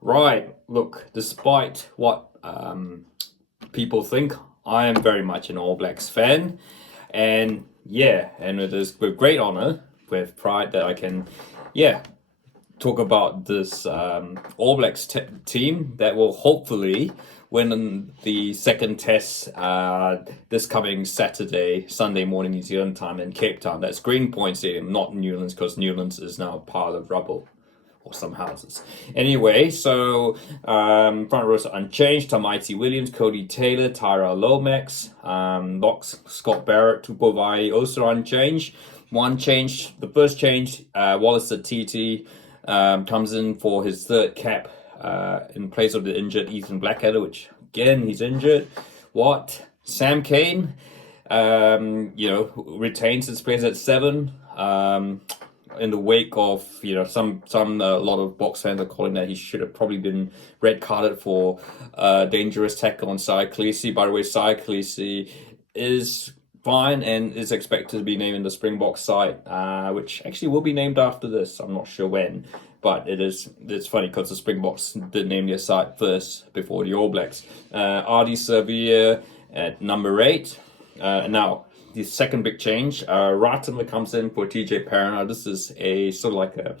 Right. Look, despite what people think, I am very much an All Blacks fan, and yeah, and it is with great honor, with pride that I can, yeah, talk about this All Blacks team that will hopefully win the second test this coming Sunday morning New Zealand time in Cape Town. That's Greenpoint Stadium, not Newlands, because Newlands is now a pile of rubble or some houses. Anyway, so front rows are unchanged. Tamaiti Williams, Cody Taylor, Tyra Lomax, Boks, Scott Barrett, Tupovai also unchanged. One change, the first change, Wallace Atiti comes in for his third cap in place of the injured Ethan Blackadder, which again, he's injured. What? Sam Cane, retains his place at 7. In the wake of a lot of Boks fans are calling that he should have probably been red carded for dangerous tackle on Sai Khaleesi. By the way, Sai Khaleesi is fine and is expected to be named in the Springboks side, which actually will be named after this. I'm not sure when, but it's funny because the Springboks did name their side first before the All Blacks. Ardi Servier at number 8. Now, the second big change, Ratimer comes in for TJ Perina. This is a sort of like a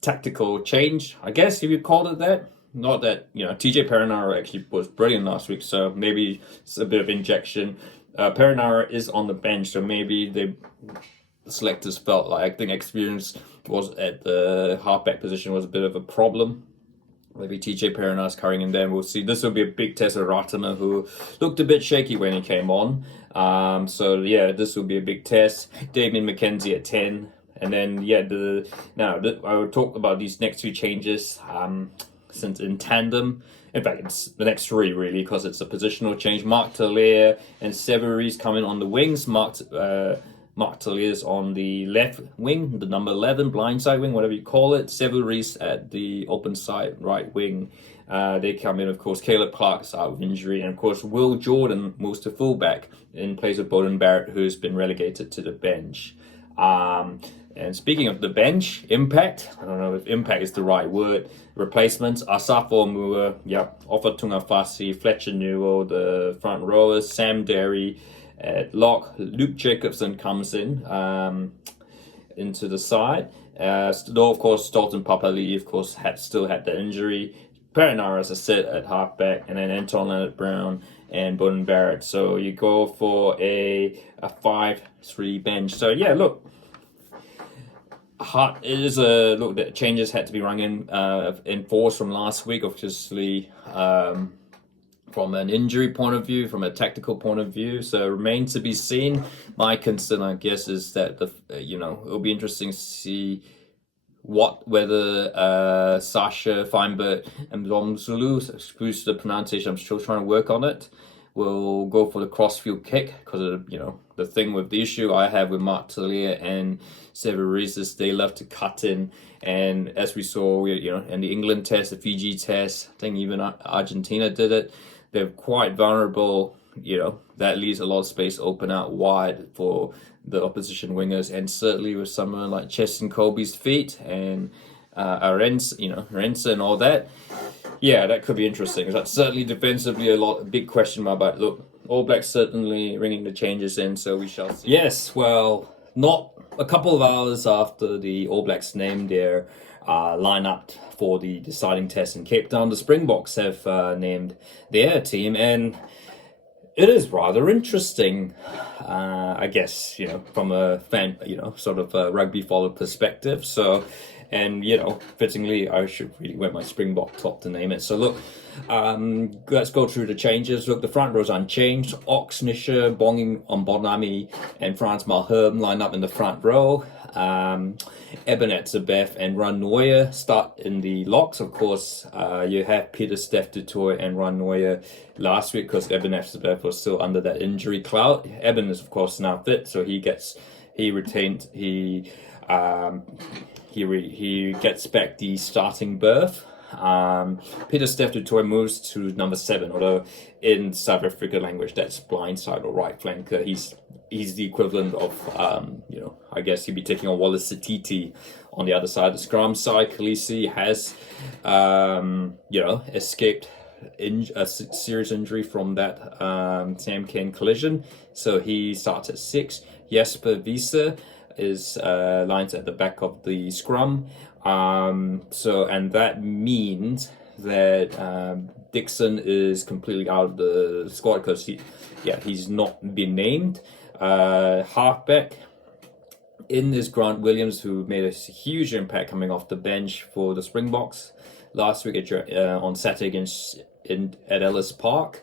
tactical change, I guess, if you called it that. Not that, TJ Perinara actually was brilliant last week, so maybe it's a bit of injection. Perinara is on the bench, so maybe the selectors felt like, I think experience was at the halfback position was a bit of a problem. Maybe TJ Perinara's carrying him there. We'll see. This will be a big test of Ratimer, who looked a bit shaky when he came on. This will be a big test. Damien McKenzie at 10. And then, I will talk about these next 2 changes since in tandem. In fact, it's the next 3, really, because it's a positional change. Mark Talia and Severies coming on the wings. Mark Talia's on the left wing, the number 11, blindside wing, whatever you call it. Severies at the open side, right wing. They come in, of course, Caleb Clark's out of injury. And, of course, Will Jordan moves to fullback in place of Beauden Barrett, who's been relegated to the bench. And speaking of the bench, impact, I don't know if impact is the right word. Replacements, Asafo Mua, Ofa Tungafasi, Fletcher Newell, the front rowers, Sam Derry at lock. Luke Jacobson comes in into the side. Though, of course, Dalton Papali'i, of course, still had the injury. Perinara, as I said, at halfback, and then Anton Leonard-Brown and Beauden Barrett. So you go for a 5-3 bench. So, yeah, look. It is the changes had to be rung in force from last week, obviously, from an injury point of view, from a tactical point of view. So it remains to be seen. My concern, I guess, is that it'll be interesting to see whether Sasha Feinberg and Zulu, excuse the pronunciation, I'm still trying to work on it, will go for the crossfield kick, because the thing with the issue I have with Mark Talia and Severies is they love to cut in, and as we saw, in the England test, the Fiji test, I think even Argentina did it. They're quite vulnerable. That leaves a lot of space open out wide for the opposition wingers, and certainly with someone like Cheston Colby's feet and Arensa and all that. Yeah, that could be interesting. That's certainly defensively a big question mark, but look, All Blacks certainly ringing the changes in, so we shall see. Yes, well, not a couple of hours after the All Blacks named their lineup for the deciding test in Cape Town, the Springboks have named their team, and it is rather interesting, I guess, from a fan, sort of a rugby follower perspective. So, and, fittingly, I should really wear my Springbok top to name it. So, look, let's go through the changes. Look, the front row's unchanged. Ox, Nisha, Bonging Bonami, and Frans Malherbe line up in the front row. Ebenet Zabeth and Ron Neuer start in the locks. Of course, you have Peter Steph Dutour and Ron Neuer last week because Ebenet Zabeth was still under that injury cloud. Eben is, of course, now fit, so he gets back the starting berth. Peter Steph Dutour moves to number 7, although in South Africa language that's blindside or right flanker. He's the equivalent of I guess he'll be taking on Wallace Satiti on the other side. The scrum side, Khaleesi has, escaped a serious injury from that Sam Ken collision. So he starts at 6. Jesper Wiese is lines at the back of the scrum. And that means that Dixon is completely out of the squad because he's not been named. Halfback in is Grant Williams, who made a huge impact coming off the bench for the Springboks last week on Saturday at Ellis Park.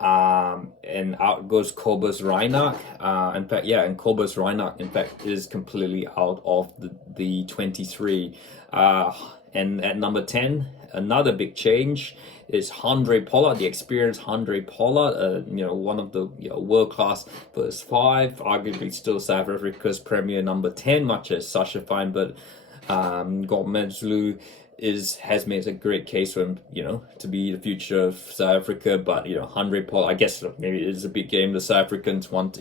And out goes Cobus Reinach. And Cobus Reinach, in fact, is completely out of the 23. And at number 10, another big change is Handré Pollard, the experienced Handré Pollard, one of the world-class first 5, arguably still South Africa's premier number 10, much as Sasha Feinberg. Gomezlu has made a great case for him, to be the future of South Africa. But Handré Pollard, I guess maybe it is a big game. The South Africans want,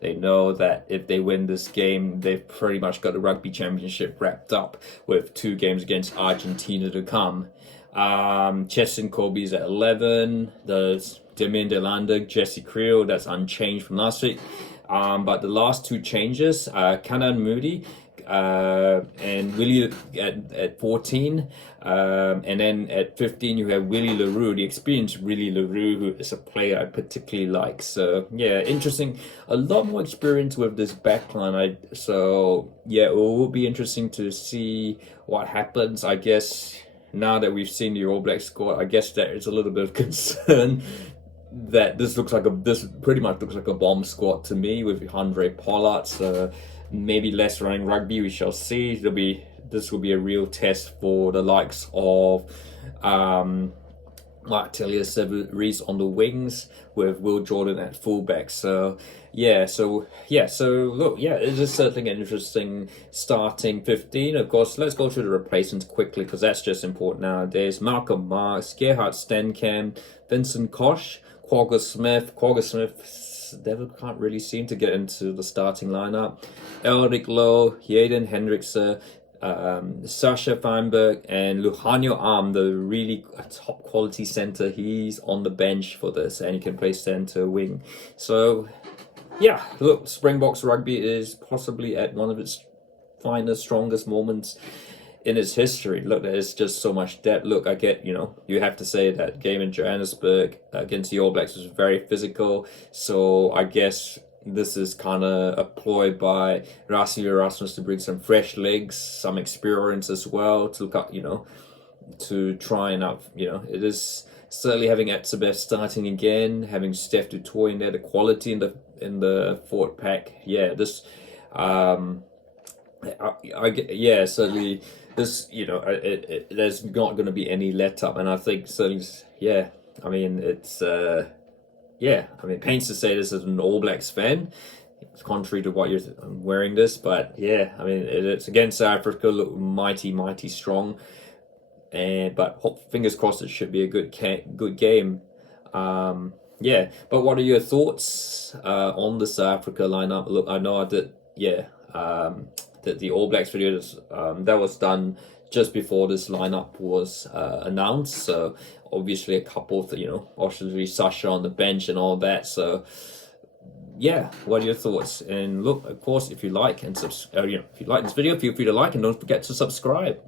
they know that if they win this game, they've pretty much got the Rugby Championship wrapped up with 2 games against Argentina to come. Chesson Kobe's at 11. There's Damien Delander, Jesse Creel, that's unchanged from last week. But the last 2 changes, Kanan Moody and Willie at 14, and then at 15 you have Willie LaRue, the experienced Willie LaRue, who is a player I particularly like. So yeah, interesting. A lot more experience with this backline. It will be interesting to see what happens. I guess now that we've seen the All Black squad, I guess there is a little bit of concern that this pretty much looks like a bomb squad to me with Handré Pollard. So maybe less running rugby, we shall see. This will be a real test for the likes of Mark Taylor Severies on the wings with Will Jordan at fullback. So look, it is certainly an interesting starting 15. Of course, let's go through the replacements quickly because that's just important nowadays. Malcolm Marks, Gerhard Stenkamp, Vincent Koch, Quagga Smith never can't really seem to get into the starting lineup. Elric Lowe, Hayden Hendrickse, Sasha Feinberg, and Luhanyo Arm, the really top quality center. He's on the bench for this and he can play center wing. So yeah, look, Springboks rugby is possibly at one of its finest, strongest moments in its history. Look, there's just so much depth. Look, I get, you have to say that game in Johannesburg against the All Blacks was very physical. So I guess this is kind of a ploy by Rassie Erasmus to bring some fresh legs, some experience as well to look up, to try and up, it is certainly having Etzebeth starting again, having Steph du Toit in there, the quality in the forward pack. Yeah, this, certainly. This, there's not going to be any let up, and I think certainly, it's, pains to say this as an All Blacks fan. It's contrary to what you're wearing this, but it's against South Africa, look mighty, mighty strong, but fingers crossed it should be a good game. But what are your thoughts on the South Africa lineup? Look, I know that the All Blacks video that was done just before this lineup was announced. So obviously a couple of obviously Sasha on the bench and all that. So yeah, what are your thoughts? And look, of course, if you like and if you like this video, feel free to like and don't forget to subscribe.